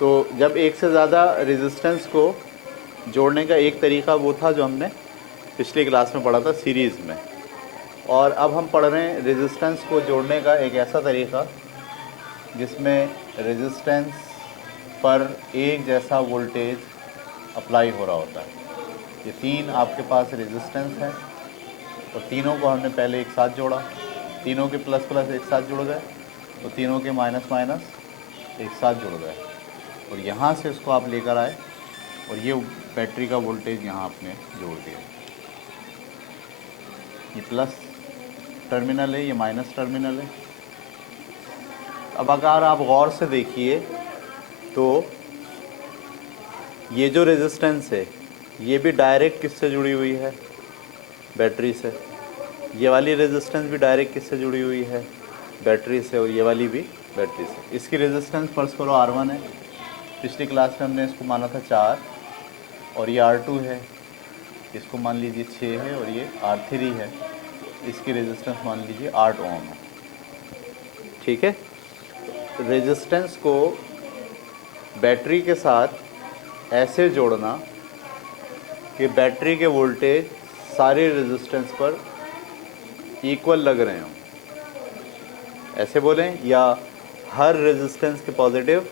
तो जब एक से ज़्यादा रेजिस्टेंस को जोड़ने का एक तरीका वो था जो हमने पिछली क्लास में पढ़ा था सीरीज़ में, और अब हम पढ़ रहे हैं रेजिस्टेंस को जोड़ने का एक ऐसा तरीका जिसमें रेजिस्टेंस पर एक जैसा वोल्टेज अप्लाई हो रहा होता है। ये तीन आपके पास रेजिस्टेंस है और तीनों को हमने पहले एक साथ जोड़ा, तीनों के प्लस प्लस एक साथ जुड़ गए और तीनों के माइनस माइनस एक साथ जुड़ गए, और यहाँ से उसको आप लेकर आए और ये बैटरी का वोल्टेज यहाँ आपने जोड़ दिया। ये प्लस टर्मिनल है, ये माइनस टर्मिनल है। अब अगर आप गौर से देखिए तो ये जो रेजिस्टेंस है ये भी डायरेक्ट किससे जुड़ी हुई है? बैटरी से। ये वाली रेजिस्टेंस भी डायरेक्ट किससे जुड़ी हुई है? बैटरी से, और ये वाली भी बैटरी से। इसकी रेजिस्टेंस फर्ज करो R1 है, पिछली क्लास में हमने इसको माना था 4, और ये R2 है, इसको मान लीजिए 6 है, और ये R3 है, इसकी रेजिस्टेंस मान लीजिए 8 ओम है। ठीक है, रेजिस्टेंस को बैटरी के साथ ऐसे जोड़ना कि बैटरी के वोल्टेज सारे रेजिस्टेंस पर इक्वल लग रहे हों, ऐसे बोलें, या हर रेजिस्टेंस के पॉजिटिव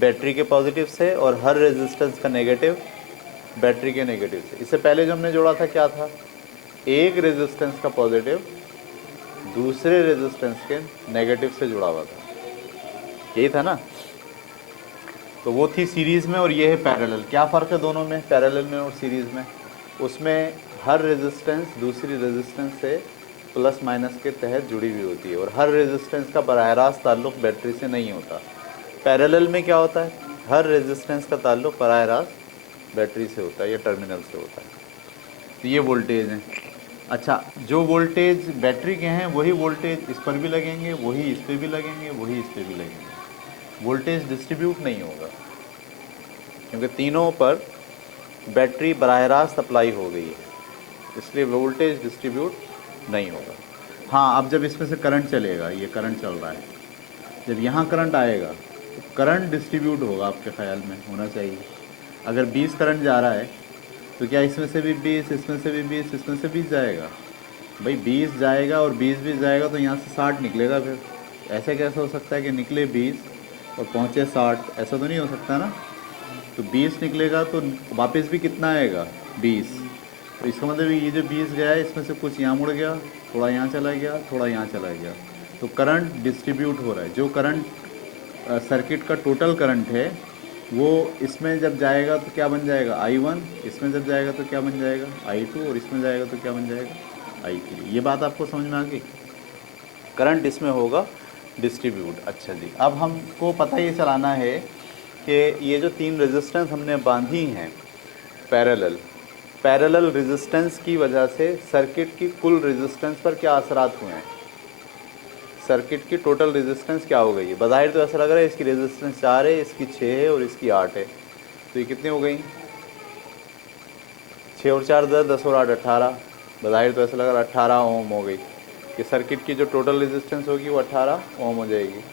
बैटरी के पॉजिटिव से और हर रेजिस्टेंस का नेगेटिव बैटरी के नेगेटिव से। इससे पहले जो हमने जोड़ा था क्या था? एक रेजिस्टेंस का पॉजिटिव दूसरे रेजिस्टेंस के नेगेटिव से जुड़ा हुआ था, यही था ना। तो वो थी सीरीज़ में और ये है पैरेलल। क्या फ़र्क है दोनों में, पैरेलल में और सीरीज़ में? उसमें हर रेजिस्टेंस दूसरी रेजिस्टेंस से प्लस माइनस के तहत जुड़ी हुई होती है और हर रेजिस्टेंस का बराह रास्त ताल्लुक़ बैटरी से नहीं होता। पैरेलल में क्या होता है? हर रेजिस्टेंस का ताल्लुक़ बराह रास्त बैटरी से होता है या टर्मिनल से होता है। तो ये वोल्टेज हैं। अच्छा, जो वोल्टेज बैटरी के हैं वही वोल्टेज इस पर भी लगेंगे, वही इस पर भी लगेंगे, वही इस पर भी लगेंगे। वोल्टेज डिस्ट्रीब्यूट नहीं होगा क्योंकि तीनों पर बैटरी बराह रास्त अप्लाई हो गई है, इसलिए वोल्टेज डिस्ट्रीब्यूट नहीं होगा। हाँ, अब जब इसमें से करंट चलेगा, ये करंट चल रहा है, जब यहाँ करंट आएगा तो करंट डिस्ट्रीब्यूट होगा, आपके ख्याल में होना चाहिए। अगर 20 करंट जा रहा है तो क्या इसमें से भी 20, इसमें से भी 20, इसमें से 20 जाएगा? भाई 20 जाएगा और 20 भी जाएगा तो यहाँ से 60 निकलेगा। फिर ऐसे कैसे हो सकता है कि निकले 20 और पहुँचे 60? ऐसा तो नहीं हो सकता ना। तो 20 निकलेगा तो वापस भी कितना आएगा? 20। तो इसका मतलब ये जो 20 गया है इसमें से कुछ यहाँ मुड़ गया, थोड़ा यहाँ चला गया, थोड़ा यहाँ चला गया, तो करंट डिस्ट्रीब्यूट हो रहा है। जो करंट सर्किट का टोटल करंट है वो इसमें जब जाएगा तो क्या बन जाएगा? I1। इसमें जब जाएगा तो क्या बन जाएगा? I2। और इसमें जाएगा तो क्या बन जाएगा? I3। ये बात आपको समझ में आ गई? करंट इसमें होगा डिस्ट्रीब्यूट। अच्छा जी, अब हमको पता ये चलाना है कि ये जो तीन रेजिस्टेंस हमने बांधी हैं पैरेलल रेजिस्टेंस की वजह से सर्किट की कुल रेजिस्टेंस पर क्या असरात हुए हैं। सर्किट की टोटल रेजिस्टेंस क्या हो गई है? बज़ाहिर तो ऐसा लग रहा है इसकी रेजिस्टेंस 4 है, इसकी 6 है और इसकी 8 है, तो ये कितनी हो गई? 6 और 4 10 और 8 18। बज़ाहिर तो ऐसा लग रहा है 18 ओम हो गई कि सर्किट की जो टोटल रेजिस्टेंस होगी वो 18 ओम हो जाएगी।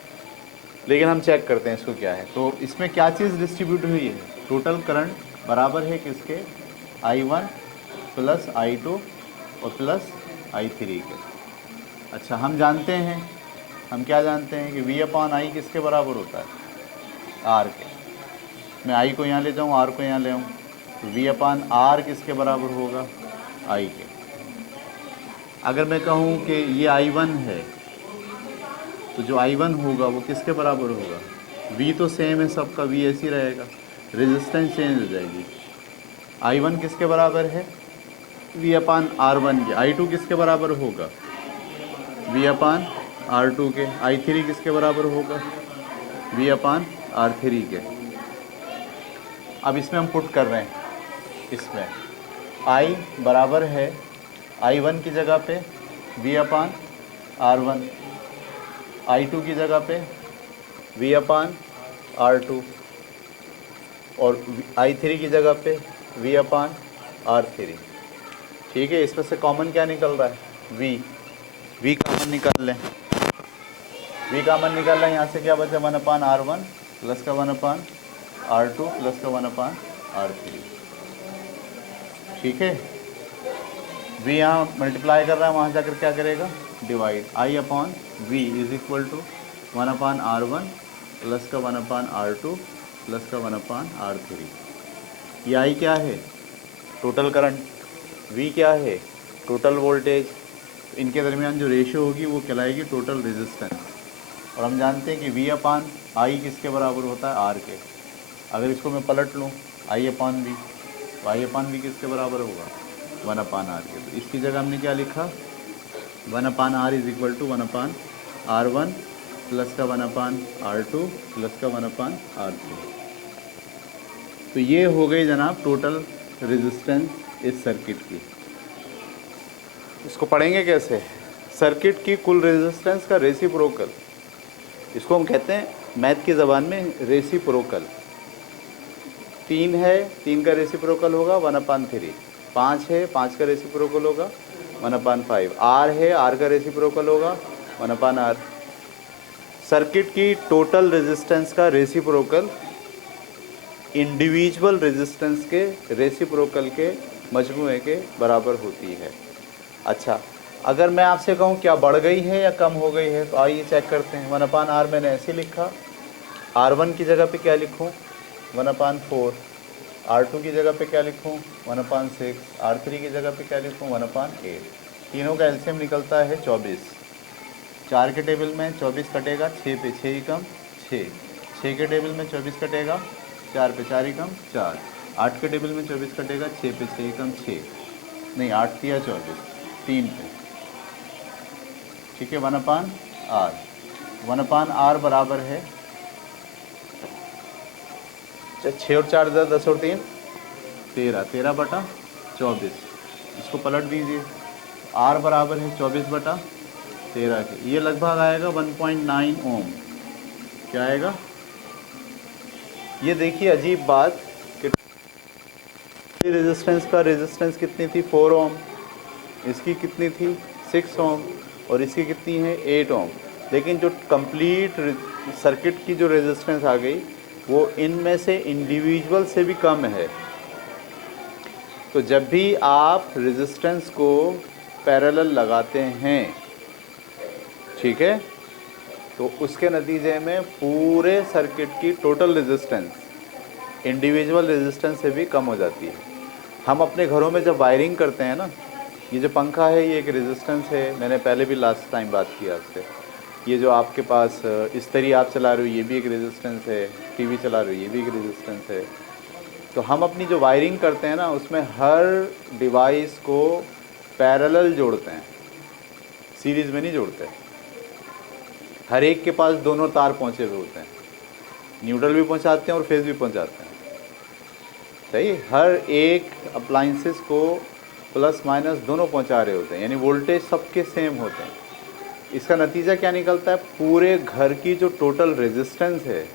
लेकिन हम चेक करते हैं इसको क्या है। तो इसमें क्या चीज़ डिस्ट्रीब्यूट हुई है? टोटल करंट बराबर है किसके? I1 प्लस I2 और प्लस I3 के। अच्छा, हम जानते हैं, हम क्या जानते हैं कि V/I किसके बराबर होता है? R के। मैं I को यहाँ ले जाऊँ, R को यहाँ ले आऊँ, तो V/R किसके बराबर होगा? I के। अगर मैं कहूँ कि ये I1 है तो जो I1 होगा वो किसके बराबर होगा? V तो सेम है सबका, V ऐसी रहेगा, रेजिस्टेंस चेंज हो जाएगी। I1 किसके बराबर है? V/R1 के। I2 किसके बराबर होगा? V/R2 के। I3 किसके बराबर होगा? V/R3 के। अब इसमें हम पुट कर रहे हैं, इसमें I बराबर है I1 की जगह पे V/R1, I2 की जगह पे V/R2 और I3 की जगह पे V/R3। ठीक है, इसमें से कॉमन क्या निकल रहा है? V कॉमन निकाल लें। वी कॉमन निकल रहा है, यहाँ से क्या बचा 1/R1 प्लस का 1/R2 प्लस का 1/R3। ठीक है, वी यहाँ मल्टीप्लाई कर रहा है, वहाँ जाकर क्या करेगा divide, I upon V is equal to 1/R1 plus का 1/R2 प्लस का 1/R3। ये आई क्या है टोटल करंट, वी क्या है टोटल वोल्टेज, इनके दरमियान जो रेशियो होगी वो कहलाएगी टोटल रेजिस्टेंस। और हम जानते हैं कि वी अपान आई किसके बराबर होता है आर के। अगर इसको मैं पलट लूँ आई अपान वी, तो आई अपान वी किसके बराबर होगा 1/R के। तो इसकी जगह हमने क्या लिखा 1/R is equal to 1/R1 plus का 1/R2 प्लस का 1/R3। तो ये हो गई जनाब टोटल रेजिस्टेंस इस सर्किट की। इसको पढ़ेंगे कैसे, सर्किट की कुल रेजिस्टेंस का रेसिप्रोकल, इसको हम कहते हैं मैथ की ज़बान में रेसिप्रोकल। 3 है, 3 का रेसिप्रोकल होगा 1/3। 5 है, 5 का रेसिप्रोकल होगा 1/5। आर है, आर का रेसिप्रोकल होगा 1/R। सर्किट की टोटल रेजिस्टेंस का रेसिप्रोकल इंडिविजुअल रेजिस्टेंस के रेसिप्रोकल के मजमूए के बराबर होती है। अच्छा, अगर मैं आपसे कहूँ क्या बढ़ गई है या कम हो गई है, तो आइए चेक करते हैं। 1/R मैंने ऐसे लिखा, R1 की जगह पे क्या लिखूँ 1/4, R2 की जगह पे क्या लिखूँ 1/6, R3 की जगह पे क्या लिखूँ 1/8। तीनों का एलसीएम निकलता है 24। 4 के टेबल में 24 कटेगा 6 पे 6 ही कम 6, 6 के टेबल में 24 कटेगा 4 पे 4 ही कम 4, 8 के टेबल में 24 कटेगा 6 पे 6 ही कम 6, नहीं 8 या 24 3 पे। ठीक है, 1/R, 1/R बराबर है 6 और 4 10 और 3 13, 13/24। इसको पलट दीजिए, R बराबर है 24/13 के। ये लगभग आएगा 1.9 ओम। क्या आएगा, ये देखिए अजीब बात कि रेजिस्टेंस का रेजिस्टेंस कितनी थी 4 ओम, इसकी कितनी थी 6 ओम और इसकी कितनी है 8 ओम। लेकिन जो कंप्लीट सर्किट की जो रेजिस्टेंस आ गई वो इनमें से इंडिविजुअल से भी कम है। तो जब भी आप रेजिस्टेंस को पैरेलल लगाते हैं, ठीक है, तो उसके नतीजे में पूरे सर्किट की टोटल रेजिस्टेंस इंडिविजुअल रेजिस्टेंस से भी कम हो जाती है। हम अपने घरों में जब वायरिंग करते हैं ना, ये जो पंखा है ये एक रेजिस्टेंस है, मैंने पहले भी लास्ट टाइम बात की आपसे। ये जो आपके पास इस्त्री आप चला रहे हो ये भी एक रेजिस्टेंस है, टीवी चला रहे हो ये भी एक रेजिस्टेंस है। तो हम अपनी जो वायरिंग करते हैं ना उसमें हर डिवाइस को पैरेलल जोड़ते हैं, सीरीज़ में नहीं जोड़ते। हर एक के पास दोनों तार पहुँचे हुए होते हैं, न्यूट्रल भी पहुँचाते हैं और फेज भी पहुँचाते हैं। सही, हर एक अप्लाइंसेस को प्लस माइनस दोनों पहुंचा रहे होते हैं, यानी वोल्टेज सबके सेम होते हैं। इसका नतीजा क्या निकलता है, पूरे घर की जो टोटल रेजिस्टेंस है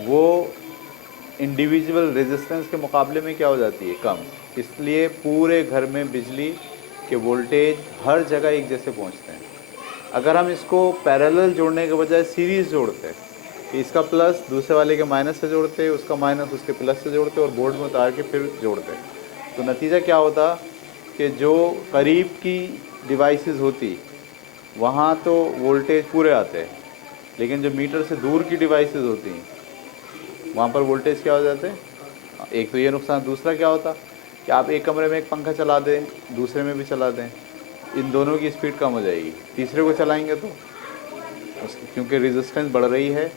वो इंडिविजुअल रेजिस्टेंस के मुकाबले में क्या हो जाती है, कम। इसलिए पूरे घर में बिजली के वोल्टेज हर जगह एक जैसे पहुंचते हैं। अगर हम इसको पैरेलल जोड़ने के बजाय सीरीज़ जोड़ते हैं, इसका प्लस दूसरे वाले के माइनस से जोड़ते, उसका माइनस उसके प्लस से जोड़ते और बोर्ड में उतार के फिर जोड़ते, तो नतीजा क्या होता कि जो करीब की डिवाइसेस होती वहाँ तो वोल्टेज पूरे आते हैं, लेकिन जो मीटर से दूर की डिवाइसेस होती हैं वहाँ पर वोल्टेज क्या हो जाते हैं। एक तो ये नुकसान, दूसरा क्या होता कि आप एक कमरे में एक पंखा चला दें, दूसरे में भी चला दें, इन दोनों की स्पीड कम हो जाएगी। तीसरे को चलाएंगे तो क्योंकि रेजिस्टेंस बढ़ रही है,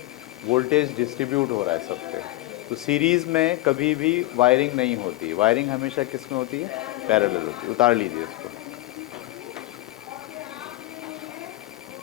वोल्टेज डिस्ट्रीब्यूट हो रहा है सब पे। तो सीरीज़ में कभी भी वायरिंग नहीं होती, वायरिंग हमेशा किस में होती है, पैरेलल होती है। उतार लीजिए इसको।